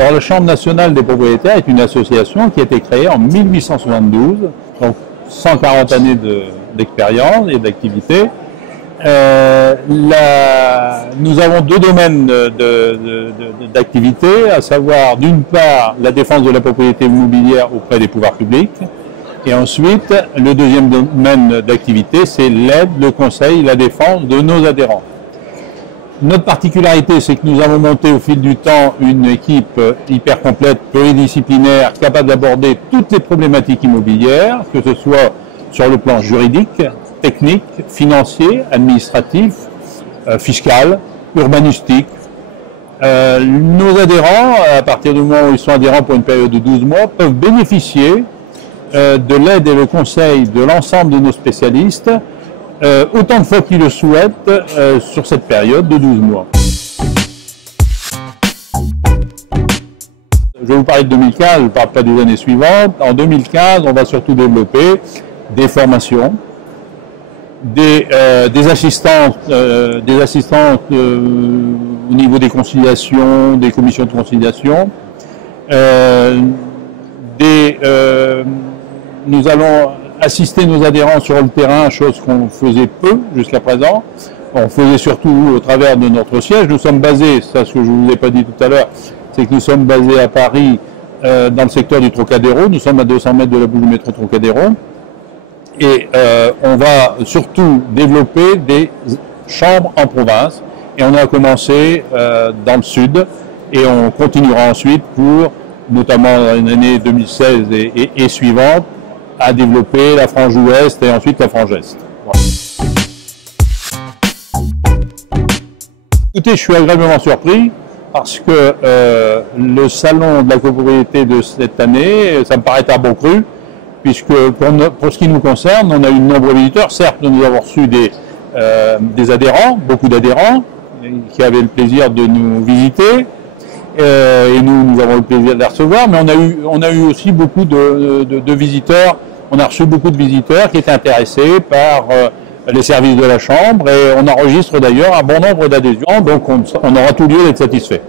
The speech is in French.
Alors, la Chambre nationale des propriétaires est une association qui a été créée en 1872, donc 140 années d'expérience et d'activité. Nous avons deux domaines d'activité, à savoir d'une part la défense de la propriété immobilière auprès des pouvoirs publics, et ensuite le deuxième domaine d'activité, c'est l'aide, le conseil, la défense de nos adhérents. Notre particularité, c'est que nous avons monté au fil du temps une équipe hyper complète, pluridisciplinaire, capable d'aborder toutes les problématiques immobilières, que ce soit sur le plan juridique, technique, financier, administratif, fiscal, urbanistique. Nos adhérents, à partir du moment où ils sont adhérents pour une période de 12 mois, peuvent bénéficier de l'aide et le conseil de l'ensemble de nos spécialistes, autant de fois qu'ils le souhaitent sur cette période de 12 mois. Je vais vous parler de 2015, je ne parle pas des années suivantes. En 2015, on va surtout développer des formations, des assistantes au niveau des conciliations, des commissions de conciliation. Nous allons assister nos adhérents sur le terrain, chose qu'on faisait peu jusqu'à présent. On faisait surtout au travers de notre siège. Nous sommes basés, ça ce que je ne vous ai pas dit tout à l'heure, c'est que nous sommes basés à Paris, dans le secteur du Trocadéro. Nous sommes à 200 mètres de la boucle du métro Trocadéro. Et on va surtout développer des chambres en province. Et on a commencé dans le sud et on continuera ensuite pour, notamment dans l'année 2016 et suivante, à développer la frange ouest et ensuite la frange est. Voilà. Écoutez, je suis agréablement surpris parce que le salon de la copropriété de cette année, ça me paraît un bon cru, puisque pour ce qui nous concerne, on a eu de nombreux visiteurs. Certes, nous avons reçu des adhérents, beaucoup d'adhérents, qui avaient le plaisir de nous visiter, et nous avons le plaisir de les recevoir, mais on a eu aussi beaucoup de visiteurs. On a reçu beaucoup de visiteurs qui étaient intéressés par les services de la Chambre, et on enregistre d'ailleurs un bon nombre d'adhésions, donc on aura tout lieu d'être satisfait.